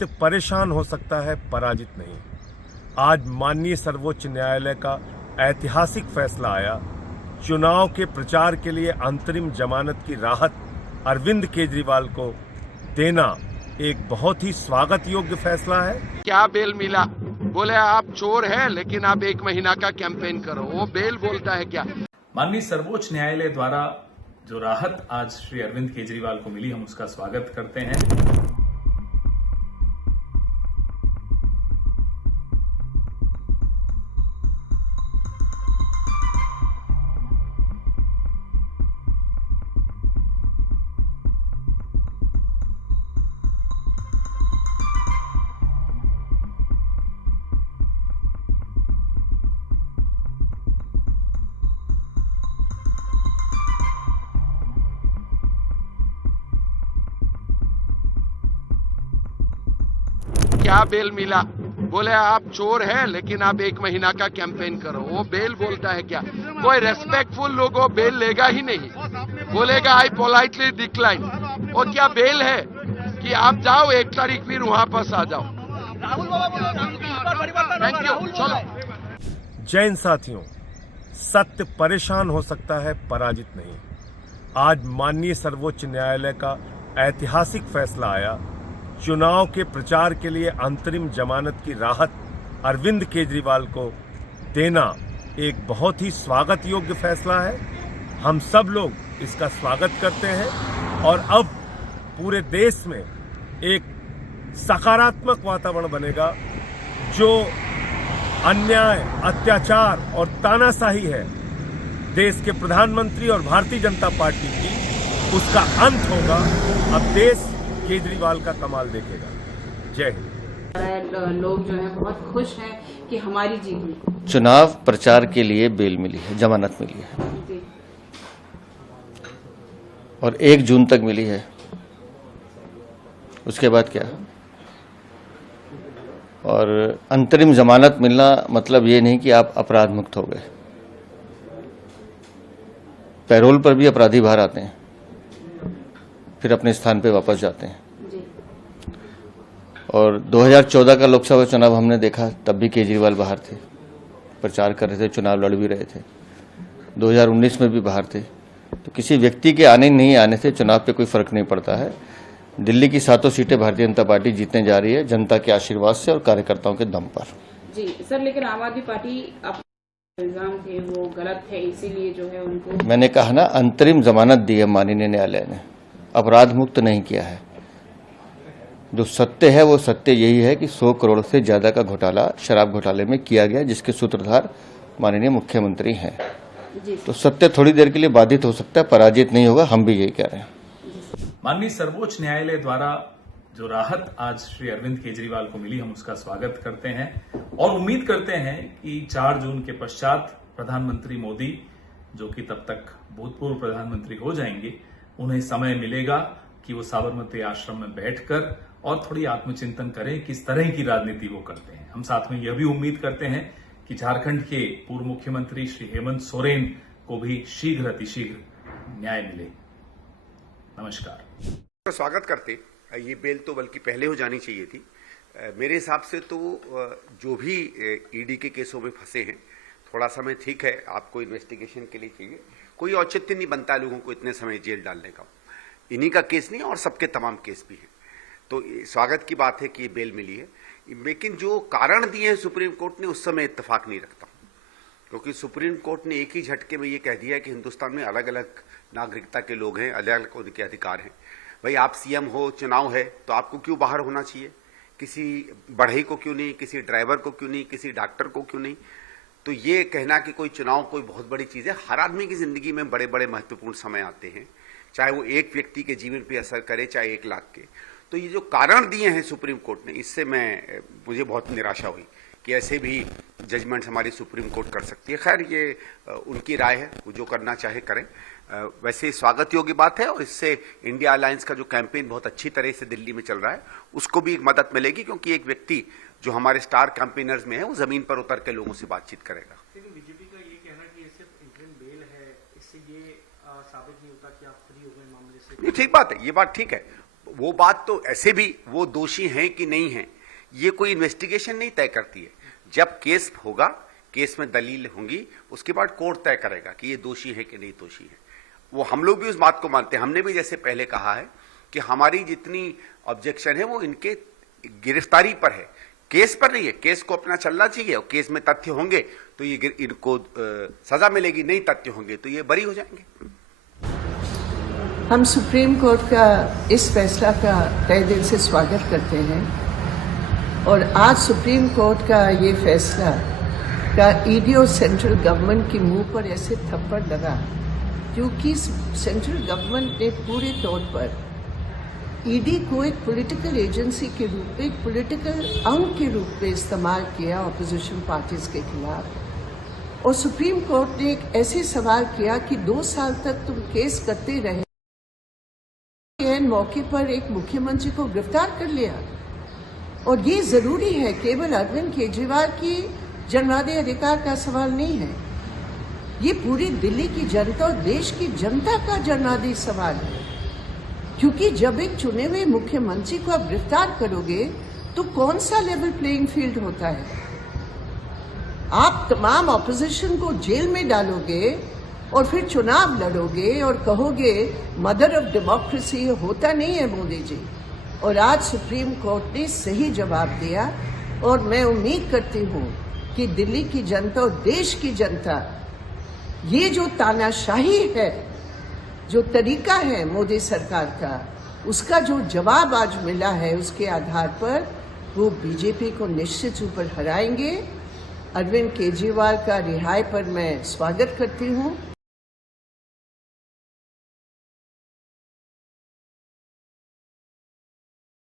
सत्य परेशान हो सकता है, पराजित नहीं। आज माननीय सर्वोच्च न्यायालय का ऐतिहासिक फैसला आया। चुनाव के प्रचार के लिए अंतरिम जमानत की राहत अरविंद केजरीवाल को देना एक बहुत ही स्वागत योग्य फैसला है। क्या बेल मिला? बोले आप चोर हैं लेकिन आप 1 महीना का कैंपेन करो। वो बेल बोलता है क्या? माननीय सर्वोच्च न्यायालय द्वारा जो राहत आज श्री अरविंद केजरीवाल को मिली, हम उसका स्वागत करते हैं। क्या बेल मिला? बोले आप चोर हैं लेकिन आप 1 महीना का कैंपेन करो। वो बेल बोलता है क्या? कोई रेस्पेक्टफुल लोग वो बेल लेगा ही नहीं, बोलेगा आई पोलाइटली डिक्लाइन। वो क्या बेल है कि आप जाओ 1 तारीख फिर वहां पर आ जाओ। Thank you. चलो। जय हिंद साथियों, सत्य परेशान हो सकता है, पराजित नहीं। आज माननीय सर्वोच्च न्यायालय का ऐतिहासिक फैसला आया। चुनाव के प्रचार के लिए अंतरिम जमानत की राहत अरविंद केजरीवाल को देना एक बहुत ही स्वागत योग्य फैसला है। हम सब लोग इसका स्वागत करते हैं और अब पूरे देश में एक सकारात्मक वातावरण बनेगा। जो अन्याय, अत्याचार और तानाशाही है देश के प्रधानमंत्री और भारतीय जनता पार्टी की, उसका अंत होगा। अब देश केजरीवाल का कमाल देखेगा। जय हिंद। लोग जो है बहुत खुश हैं कि हमारी जीत हुई। चुनाव प्रचार के लिए बेल मिली है, जमानत मिली है जी। और 1 जून तक मिली है। उसके बाद क्या? और अंतरिम जमानत मिलना मतलब ये नहीं कि आप अपराध मुक्त हो गए। पैरोल पर भी अपराधी बाहर आते हैं, फिर अपने स्थान पे वापस जाते हैं। और 2014 का लोकसभा चुनाव हमने देखा, तब भी केजरीवाल बाहर थे, प्रचार कर रहे थे, चुनाव लड़ भी रहे थे। 2019 में भी बाहर थे। तो किसी व्यक्ति के आने नहीं आने से चुनाव पे कोई फर्क नहीं पड़ता है। दिल्ली की 7 सीटें भारतीय जनता पार्टी जीतने जा रही है, जनता के आशीर्वाद से और कार्यकर्ताओं के दम पर। जी सर, लेकिन आम आदमी पार्टी इल्जाम थे वो गलत थे, इसीलिए जो है उनको, मैंने कहा ना, अंतरिम जमानत दी है माननीय न्यायालय ने, अपराध मुक्त नहीं किया है। जो सत्य है वो सत्य यही है कि 100 करोड़ से ज्यादा का घोटाला शराब घोटाले में किया गया, जिसके सूत्रधार माननीय मुख्यमंत्री हैं। तो सत्य थोड़ी देर के लिए बाधित हो सकता है, पराजित नहीं होगा। हम भी यही कह रहे हैं। माननीय सर्वोच्च न्यायालय द्वारा जो राहत आज श्री अरविंद केजरीवाल को मिली, हम उसका स्वागत करते हैं और उम्मीद करते हैं कि 4 जून के पश्चात प्रधानमंत्री मोदी, जो कि तब तक भूतपूर्व प्रधानमंत्री हो जाएंगे, उन्हें समय मिलेगा कि वो साबरमती आश्रम में बैठकर और थोड़ी आत्मचिंतन करें किस तरह की राजनीति वो करते हैं। हम साथ में यह भी उम्मीद करते हैं कि झारखंड के पूर्व मुख्यमंत्री श्री हेमंत सोरेन को भी शीघ्र अतिशीघ्र न्याय मिले। नमस्कार। स्वागत करते। ये बेल तो बल्कि पहले हो जानी चाहिए थी। मेरे हिसाब से तो जो भी ईडी के केसों में फंसे हैं, थोड़ा समय ठीक है, आपको इन्वेस्टिगेशन के लिए चाहिए। कोई औचित्य नहीं बनता है लोगों को इतने समय जेल डालने का। इन्हीं का केस नहीं और सबके तमाम केस भी हैं। तो स्वागत की बात है कि ये बेल मिली है, लेकिन जो कारण दिए हैं सुप्रीम कोर्ट ने, उस समय इत्तेफाक नहीं रखता, क्योंकि सुप्रीम कोर्ट ने एक ही झटके में ये कह दिया है कि हिंदुस्तान में अलग अलग नागरिकता के लोग हैं, अलग अलग उनके अधिकार हैं। भाई आप सीएम हो, चुनाव है, तो आपको क्यों बाहर होना चाहिए? किसी बढ़ई को क्यों नहीं, किसी ड्राइवर को क्यों नहीं, किसी डॉक्टर को क्यों नहीं? तो ये कहना कि कोई चुनाव कोई बहुत बड़ी चीज है, हर आदमी की जिंदगी में बड़े बड़े महत्वपूर्ण समय आते हैं, चाहे वो एक व्यक्ति के जीवन पे असर करे, चाहे 1 लाख के। तो ये जो कारण दिए हैं सुप्रीम कोर्ट ने, इससे मुझे बहुत निराशा हुई कि ऐसे भी जजमेंट्स हमारी सुप्रीम कोर्ट कर सकती है। खैर ये उनकी राय है, वो जो करना चाहे करें। वैसे स्वागत योग्य बात है और इससे इंडिया अलायंस का जो कैंपेन बहुत अच्छी तरह से दिल्ली में चल रहा है, उसको भी एक मदद मिलेगी, क्योंकि एक व्यक्ति जो हमारे स्टार कैंपेनर्स में है, वो जमीन पर उतर के लोगों से बातचीत करेगा। बीजेपी का ये कहना कि ये सिर्फ इंटरिम बेल है, इससे ये साबित नहीं होता कि आप फ्री हो गए मामले से। ये ठीक बात है, ये बात ठीक है। वो बात तो ऐसे भी वो दोषी हैं कि नहीं हैं, ये कोई इन्वेस्टिगेशन नहीं तय करती है। जब केस होगा, केस में दलील होंगी, उसके बाद कोर्ट तय करेगा कि ये दोषी है कि नहीं दोषी है। वो हम लोग भी उस बात को मानते हैं। हमने भी जैसे पहले कहा है कि हमारी जितनी ऑब्जेक्शन है वो इनके गिरफ्तारी पर है, केस पर नहीं है। केस को अपना चलना चाहिए और केस में तथ्य होंगे तो ये इनको सजा मिलेगी, नहीं तथ्य होंगे तो ये बरी हो जाएंगे। हम सुप्रीम कोर्ट का इस फैसला का तहे दिल से स्वागत करते हैं और आज सुप्रीम कोर्ट का ये फैसला का ईडी और सेंट्रल गवर्नमेंट के मुंह पर ऐसे थप्पड़ लगा क्योंकि सेंट्रल गवर्नमेंट ने पूरे तौर पर ईडी को एक पॉलिटिकल एजेंसी के रूप में, एक पॉलिटिकल अंग के रूप में इस्तेमाल किया ऑपोजिशन पार्टीज के खिलाफ। और सुप्रीम कोर्ट ने एक ऐसे सवाल किया कि 2 साल तक तुम केस करते रहे, मौके पर एक मुख्यमंत्री को गिरफ्तार कर लिया। और ये जरूरी है, केवल अरविंद केजरीवाल की जनवादी अधिकार का सवाल नहीं है, ये पूरी दिल्ली की जनता और देश की जनता का जनवादी सवाल है। क्योंकि जब एक चुने हुए मुख्यमंत्री को आप गिरफ्तार करोगे तो कौन सा लेवल प्लेइंग फील्ड होता है? आप तमाम ऑपोजिशन को जेल में डालोगे और फिर चुनाव लड़ोगे और कहोगे मदर ऑफ डेमोक्रेसी। होता नहीं है मोदी जी। और आज सुप्रीम कोर्ट ने सही जवाब दिया और मैं उम्मीद करती हूँ कि दिल्ली की जनता और देश की जनता ये जो तानाशाही है, जो तरीका है मोदी सरकार का, उसका जो जवाब आज मिला है, उसके आधार पर वो बीजेपी को निश्चित रूप हराएंगे। अरविंद केजरीवाल का रिहाई पर मैं स्वागत करती हूँ।